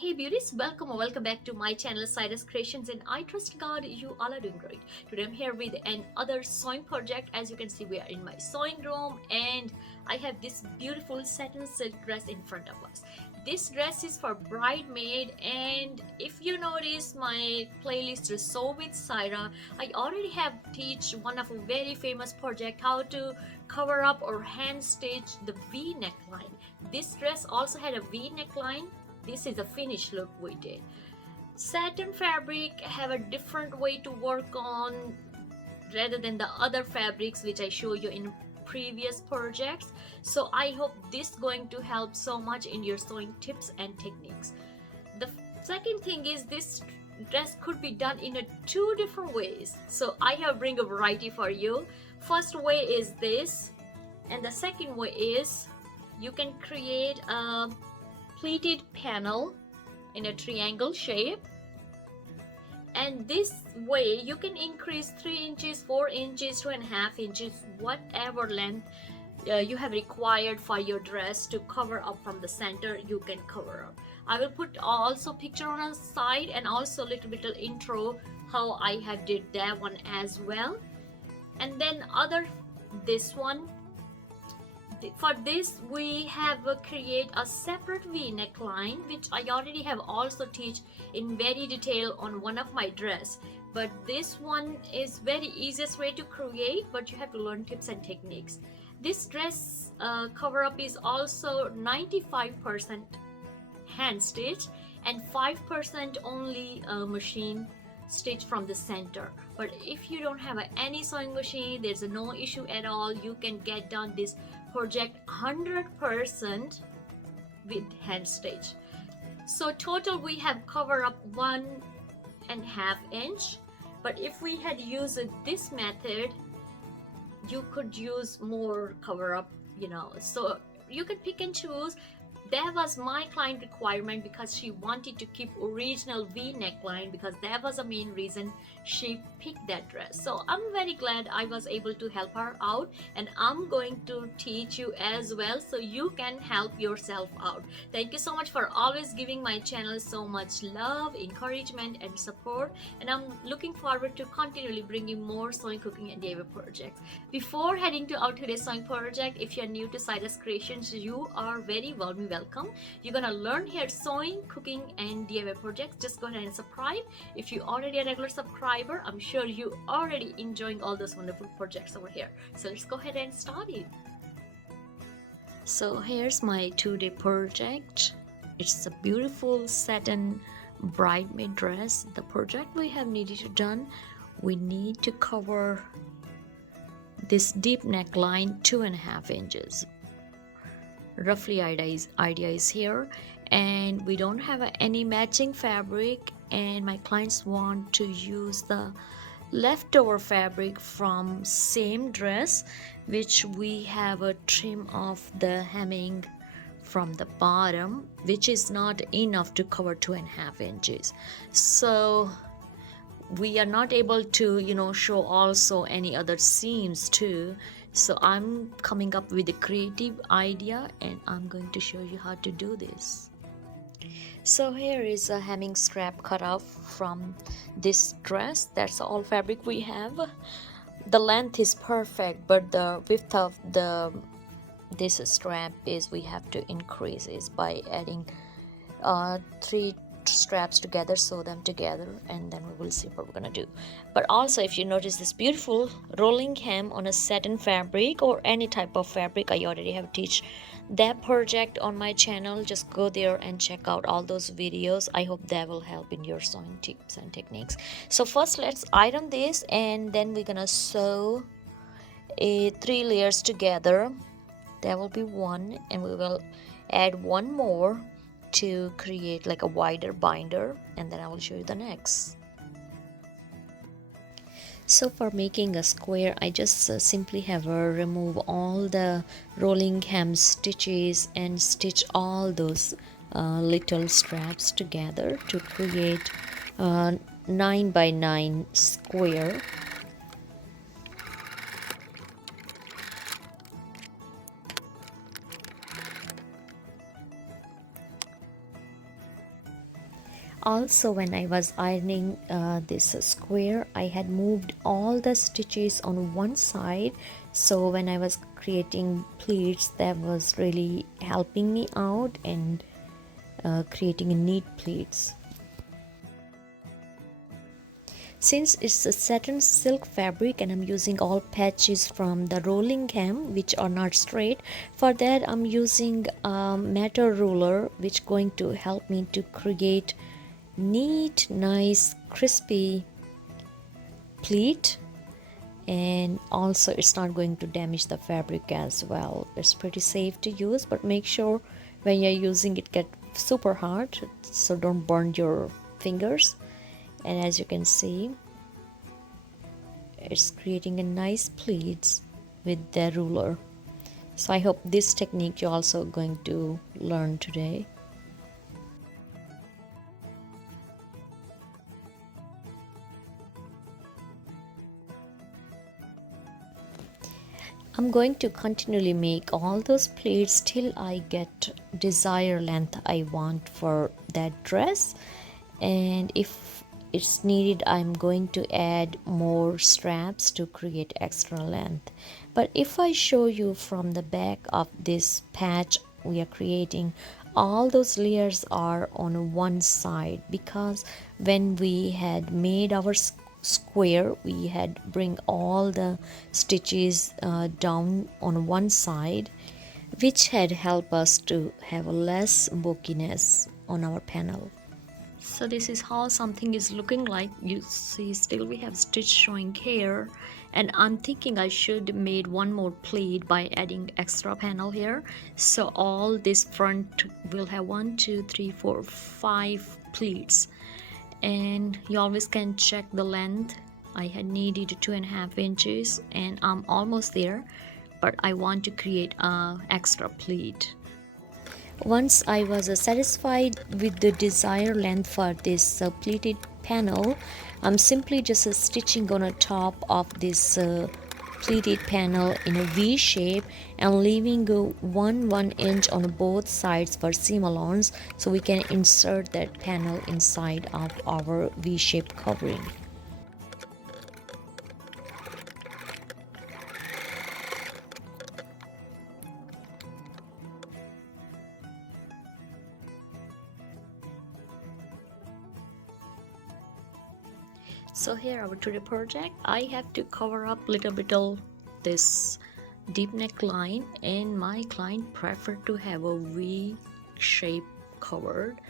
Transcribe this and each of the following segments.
Hey beauties, welcome or welcome back to my channel Cyrus Creations, and I trust God you all are doing great. Today I'm here with another sewing project. As you can see, we are in my sewing room and I have this beautiful satin silk dress in front of us. This dress is for bridesmaid, and if you notice my playlist is Sew with Syra, I already have teach one of a very famous project how to cover up or hand stitch the V neckline. This dress also had a V neckline. This is a finished look we did. Satin fabric have a different way to work on rather than the other fabrics which I show you in previous projects. So I hope this going to help so much in your sewing tips and techniques. The second thing is this dress could be done in two different ways. So I have bring a variety for you. First way is this, and the second way is you can create a pleated panel in a triangle shape, and this way you can increase 3 inches, 4 inches, 2.5 inches, whatever length you have required for your dress to cover up from the center. You can cover up. I will put also picture on the side and also a little bit of intro how I have did that one as well. And then this one, for this we have create a separate V neckline, which I already have also teach in very detail on one of my dress, but this one is very easiest way to create, but you have to learn tips and techniques. This dress cover up is also 95% hand stitch and 5% only machine stitch from the center. But if you don't have any sewing machine, there's no issue at all. You can get done this project 100% with hand stitch. So total we have cover up 1.5 inch, but if we had used this method you could use more cover up, so you can pick and choose. That was my client requirement because she wanted to keep original V neckline, because that was the main reason she picked that dress. So I'm very glad I was able to help her out, and I'm going to teach you as well so you can help yourself out. Thank you so much for always giving my channel so much love, encouragement and support, and I'm looking forward to continually bringing more sewing, cooking and DIY projects. Before heading to our today's sewing project, if you're new to Cyrus Creations, you are very welcome. You're gonna learn here sewing, cooking and DIY projects. Just go ahead and subscribe. If you already a regular subscriber, I'm sure you already enjoying all those wonderful projects over here. So let's go ahead and start it. So here's my 2-day project. It's a beautiful satin bridesmaid dress. The project we have needed to done, we need to cover this deep neckline 2.5 inches. Roughly idea is here, and we don't have any matching fabric, and my clients want to use the leftover fabric from same dress, which we have a trim of the hemming from the bottom, which is not enough to cover 2.5 inches. So we are not able to show also any other seams too. So I'm coming up with a creative idea and I'm going to show you how to do this. So here is a hemming strap cut off from this dress. That's all fabric we have. The length is perfect, but the width of this strap is we have to increase is by adding 3 straps together, sew them together, and then we will see what we're gonna do. But also, if you notice this beautiful rolling hem on a satin fabric or any type of fabric, I already have teach that project on my channel. Just go there and check out all those videos. I hope that will help in your sewing tips and techniques. So first let's iron this, and then we're gonna sew 3 layers together. That will be one, and we will add one more to create like a wider binder, and then I will show you the next. So for making a square, I just simply have her remove all the rolling hem stitches and stitch all those little straps together to create a 9 by 9 square. Also, when I was ironing this square, I had moved all the stitches on one side, so when I was creating pleats, that was really helping me out and creating a neat pleats. Since it's a satin silk fabric and I'm using all patches from the rolling hem which are not straight, for that I'm using a metal ruler which going to help me to create neat, nice, crispy pleat, and also it's not going to damage the fabric as well. It's pretty safe to use, but make sure when you're using it get super hot so don't burn your fingers. And as you can see, it's creating a nice pleats with the ruler. So I hope this technique you're also going to learn today. I'm going to continually make all those pleats till I get desired length I want for that dress, and if it's needed I'm going to add more straps to create extra length. But if I show you from the back of this patch we are creating, all those layers are on one side, because when we had made our square we had bring all the stitches down on one side, which had helped us to have less bulkiness on our panel. So this is how something is looking like. You see still we have stitch showing here, and I'm thinking I should made one more pleat by adding extra panel here, so all this front will have 1 2 3 4 5 pleats. And you always can check the length. I had needed 2.5 inches and I'm almost there, but I want to create a extra pleat. Once I was satisfied with the desired length for this pleated panel, I'm simply just stitching on the top of this pleated panel in a V shape and leaving 1 inch on both sides for seam allowance, so we can insert that panel inside of our V shape covering. So here our today project, I have to cover up little bit of this deep neckline, and my client prefer to have a V shape covered.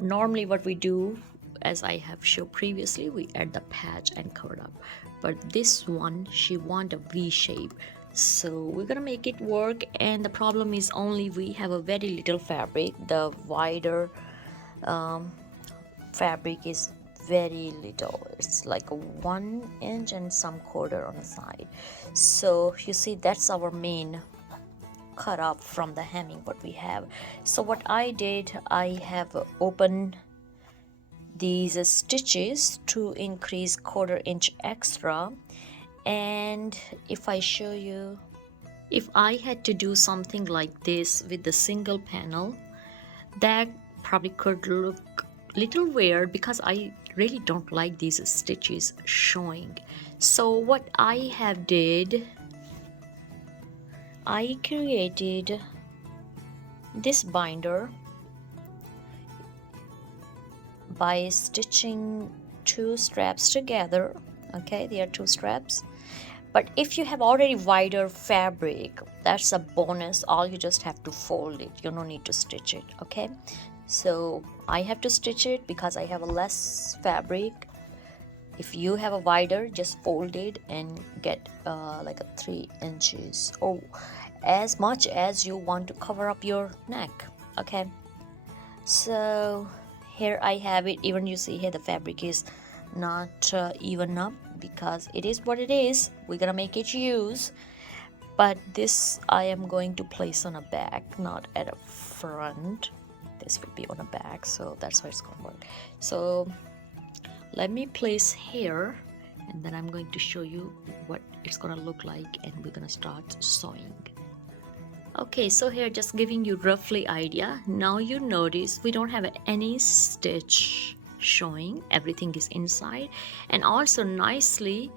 Normally what we do, as I have shown previously, we add the patch and cover it up, but this one she want a V shape, so we're gonna make it work. And the problem is only we have a very little fabric. The wider fabric is very little, it's like a 1 inch and some quarter on the side. So you see that's our main cut off from the hemming what we have. So what I did, I have opened these stitches to increase 1/4 inch extra. And if I show you, if I had to do something like this with the single panel, that probably could look little weird because I really don't like these stitches showing. So what I have did, I created this binder by stitching 2 straps together. Okay, there are 2 straps, but if you have already wider fabric, that's a bonus. All you just have to fold it, you don't need to stitch it. Okay, so I have to stitch it because I have a less fabric. If you have a wider, just fold it and get like a 3 inches or as much as you want to cover up your neck. Okay, so here I have it. Even you see here the fabric is not even up because it is what it is. We're gonna make it use, but this I am going to place on a back, not at a front. This will be on a back, so that's how it's gonna work. So let me place here, and then I'm going to show you what it's gonna look like, and we're gonna start sewing. Okay, so here just giving you roughly idea. Now you notice we don't have any stitch showing, everything is inside, and also nicely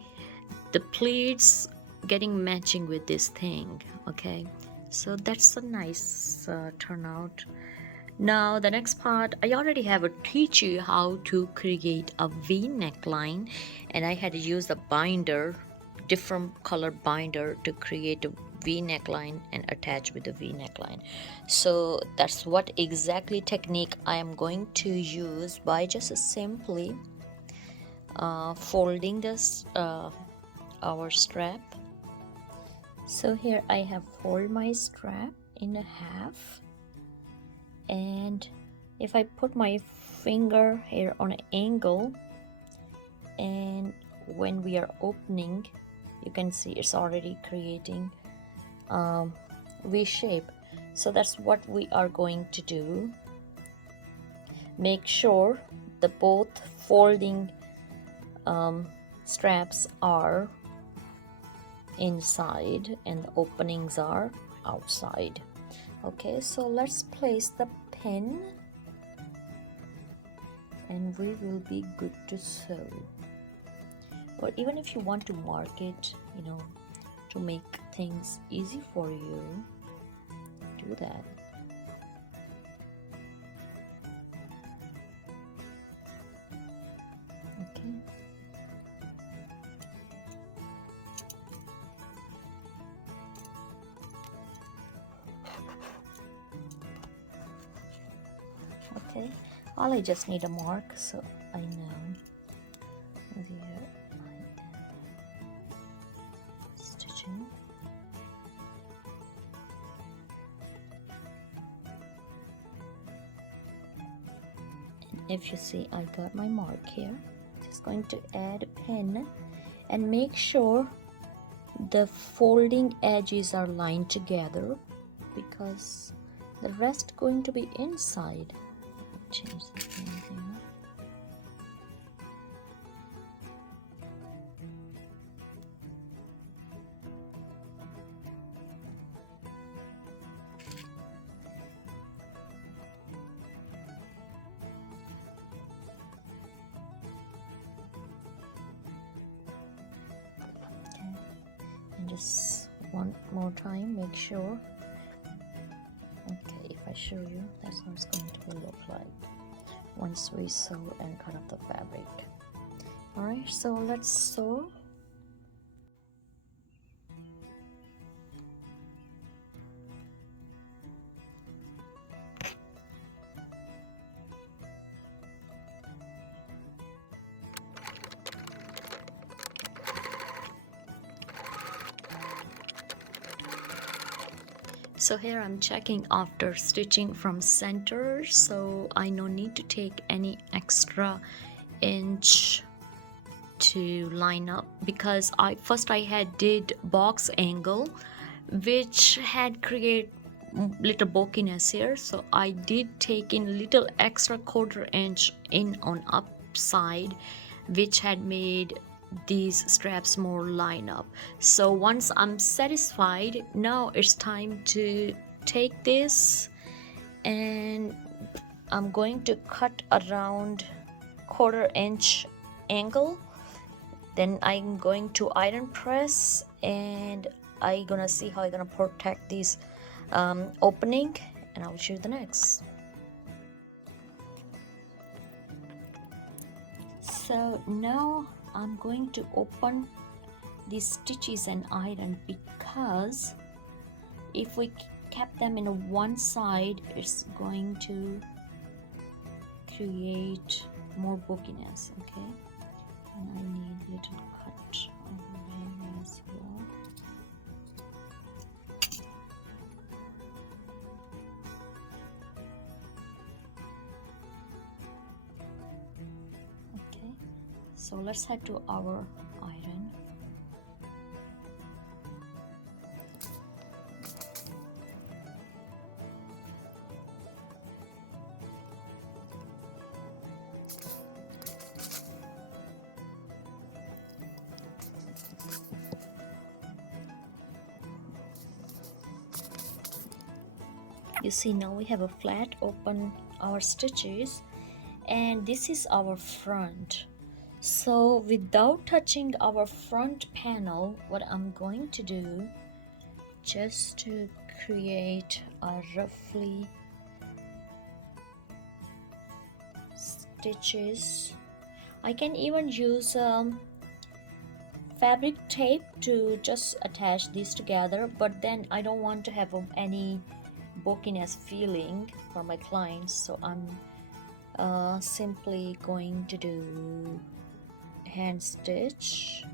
the pleats getting matching with this thing. Okay, so that's a nice turnout. Now the next part, I already have teach you how to create a V neckline, and I had to use the binder, different color binder, to create a V neckline and attach with the V neckline. So that's what exactly technique I am going to use by just simply folding this our strap. So here I have fold my strap in a half, and if I put my finger here on an angle, and when we are opening, you can see it's already creating V shape. So that's what we are going to do. Make sure the both folding straps are inside and the openings are outside. Okay, so let's place the pin and we will be good to sew. Or even if you want to mark it, you know, to make things easy for you, do that. Okay. Okay, all I just need a mark so I know where I am stitching. And if you see, I got my mark here. Just going to add a pin and make sure the folding edges are lined together, because the rest going to be inside. Change the thing here. Okay, and just one more time, make sure. Okay, if I show you, that's how it's going to look like once we sew and cut off the fabric. Alright, so let's sew. So here I'm checking after stitching from center, so I no need to take any extra inch to line up, because I had did box angle which had create little bulkiness here, so I did take in little extra quarter inch in on upside, which had made these straps more line up. So once I'm satisfied, now it's time to take this and I'm going to cut around quarter inch angle. Then I'm going to iron press and I'm gonna see how I'm gonna protect this opening, and I'll show you the next. So now I'm going to open these stitches and iron, because if we kept them in one side, it's going to create more bulkiness. Okay, and I need little cut over here as well. Okay, so let's head to our iron. You see, now we have a flat open our stitches, and this is our front. So without touching our front panel, what I'm going to do, just to create a roughly stitches, I can even use fabric tape to just attach these together, but then I don't want to have any bulkiness feeling for my clients, so I'm simply going to do hand stitch.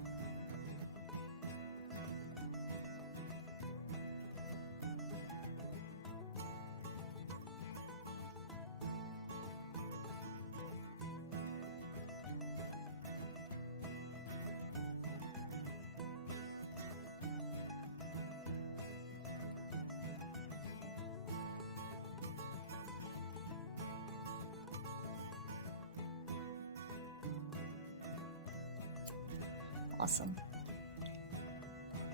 Awesome.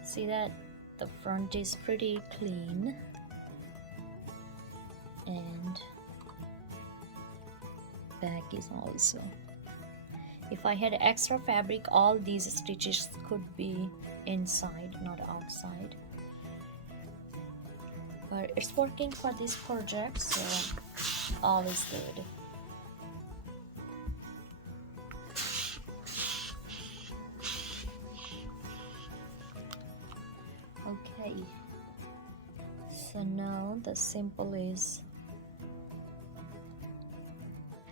See that the front is pretty clean, and back is also. If I had extra fabric, all these stitches could be inside, not outside, but it's working for this project, so all is good. Okay, so now the simple is.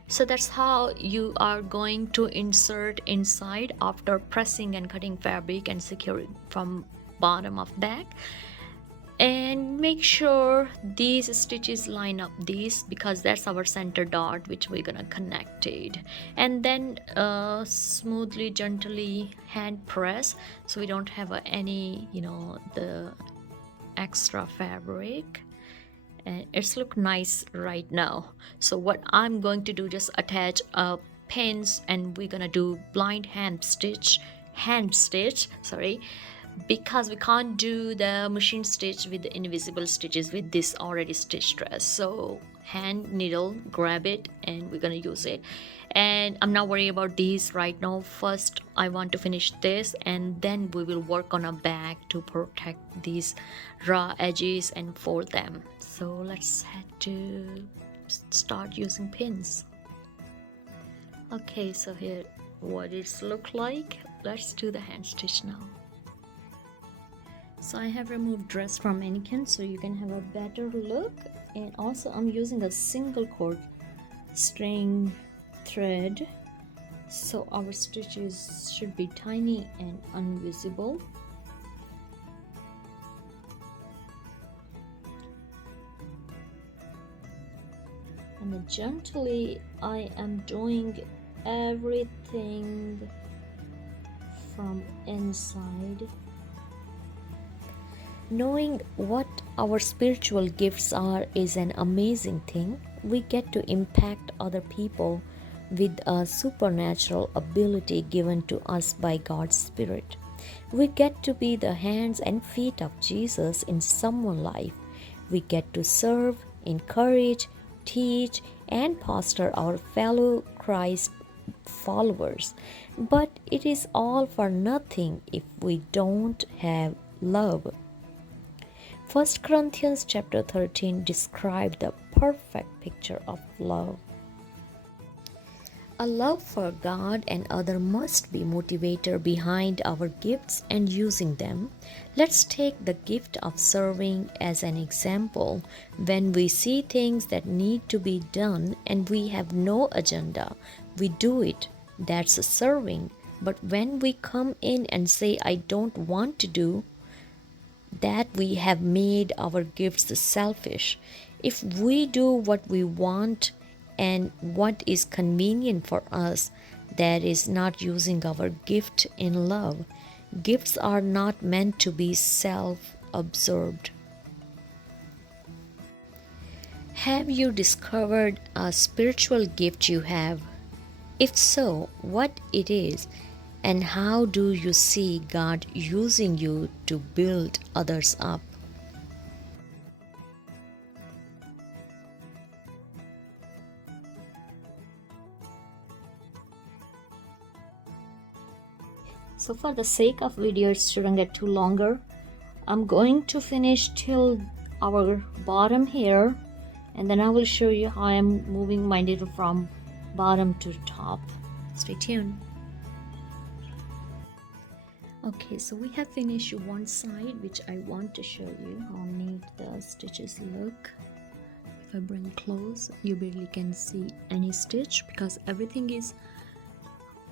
So that's how you are going to insert inside after pressing and cutting fabric and securing from bottom of back. And make sure these stitches line up these, because that's our center dot which we're gonna connect it, and then smoothly, gently hand press so we don't have any, the extra fabric. And it's look nice right now. So what I'm going to do, just attach pins, and we're gonna do blind hand stitch, sorry, because we can't do the machine stitch with the invisible stitches with this already stitched dress. So hand needle, grab it, and we're gonna use it. And I'm not worried about these right now. First I want to finish this, and then we will work on a bag to protect these raw edges and fold them. So let's head to start using pins. Okay, so here what it's look like. Let's do the hand stitch now. So I have removed dress from mannequin so you can have a better look, and also I'm using a single cord string thread, so our stitches should be tiny and invisible. And gently I am doing everything from inside. Knowing what our spiritual gifts are is an amazing thing. We get to impact other people with a supernatural ability given to us by God's Spirit. We get to be the hands and feet of Jesus in someone's life. We get to serve, encourage, teach, and pastor our fellow Christ followers. But it is all for nothing if we don't have love. 1 Corinthians chapter 13 describes the perfect picture of love. A love for God and others must be motivator behind our gifts and using them. Let's take the gift of serving as an example. When we see things that need to be done and we have no agenda, we do it. That's serving. But when we come in and say, I don't want to do that, we have made our gifts selfish. If we do what we want and what is convenient for us, that is not using our gift in love. Gifts are not meant to be self-absorbed. Have you discovered a spiritual gift you have? If so, what it is, and how do you see God using you to build others up? So for the sake of video, it shouldn't get too longer. I'm going to finish till our bottom here, and then I will show you how I'm moving my needle from bottom to top. Stay tuned. Okay, so we have finished one side, which I want to show you how neat the stitches look. If I bring close, you barely can see any stitch because everything is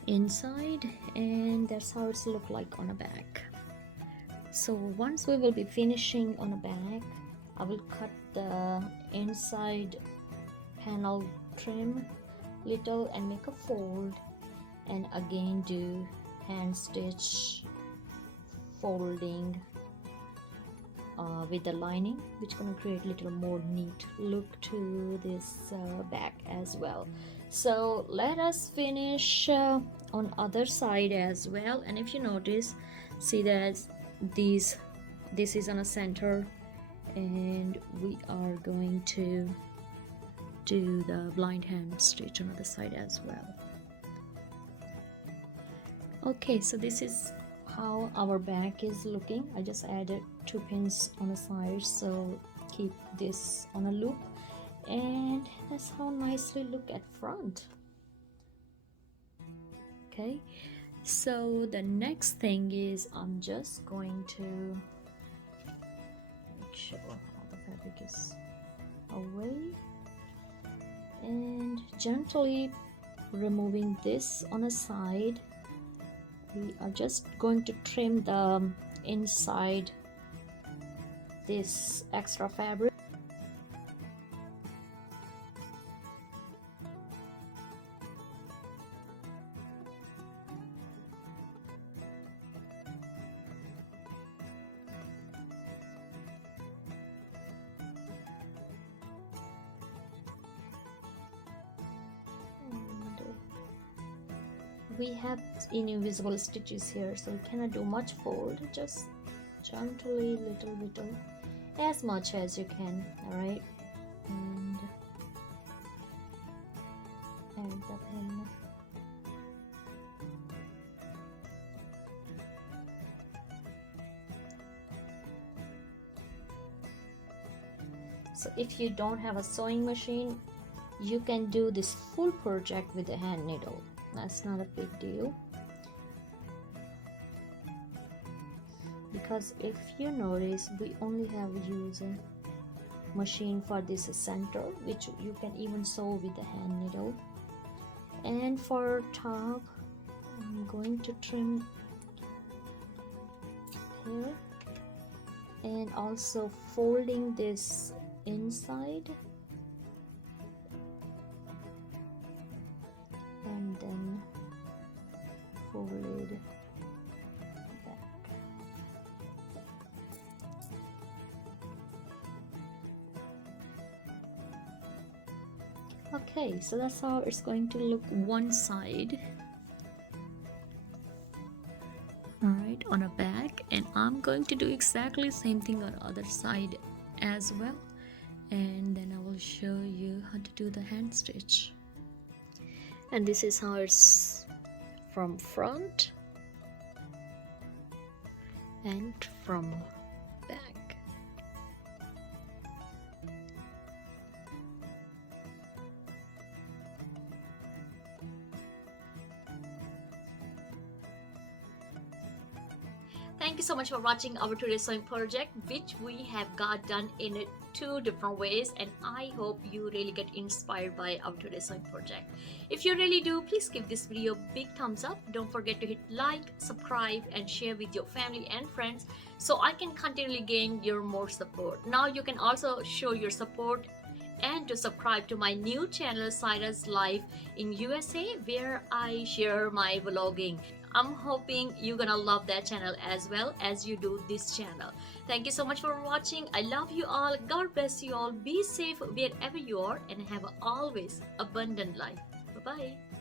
inside, and that's how it's look like on the back. So once we will be finishing on the back, I will cut the inside panel trim little and make a fold, and again do hand stitch folding with the lining, which gonna create a little more neat look to this back as well. So let us finish on other side as well. And if you notice, see that this is on a center, and we are going to do the blind hand stitch on the other side as well. Okay, so this is how our back is looking. I just added 2 pins on the side, so keep this on a loop, and that's how nicely look at front. Okay, so the next thing is I'm just going to make sure all the fabric is away, and gently removing this on a side. We are just going to trim the inside this extra fabric. We have invisible stitches here, so we cannot do much fold, just gently little as much as you can. All right, and add the pin. So if you don't have a sewing machine, you can do this full project with a hand needle. That's not a big deal, because if you notice, we only have used a machine for this center, which you can even sew with a hand needle. And for top, I'm going to trim here, and also folding this inside, and then folded back. Okay, so that's how it's going to look one side. Alright, on a back, and I'm going to do exactly the same thing on the other side as well, and then I will show you how to do the hand stitch. And this is how it's from front and from back. Thank you so much for watching our today's sewing project, which we have got done in 2 different ways, and I hope you really get inspired by our today's sewing project. If you really do, please give this video a big thumbs up. Don't forget to hit like, subscribe, and share with your family and friends, so I can continually gain your more support. Now you can also show your support and to subscribe to my new channel, Cyrus Life in USA, where I share my vlogging. I'm hoping you're gonna love that channel as well as you do this channel. Thank you so much for watching. I love you all. God bless you all. Be safe wherever you are, and have always abundant life. Bye bye.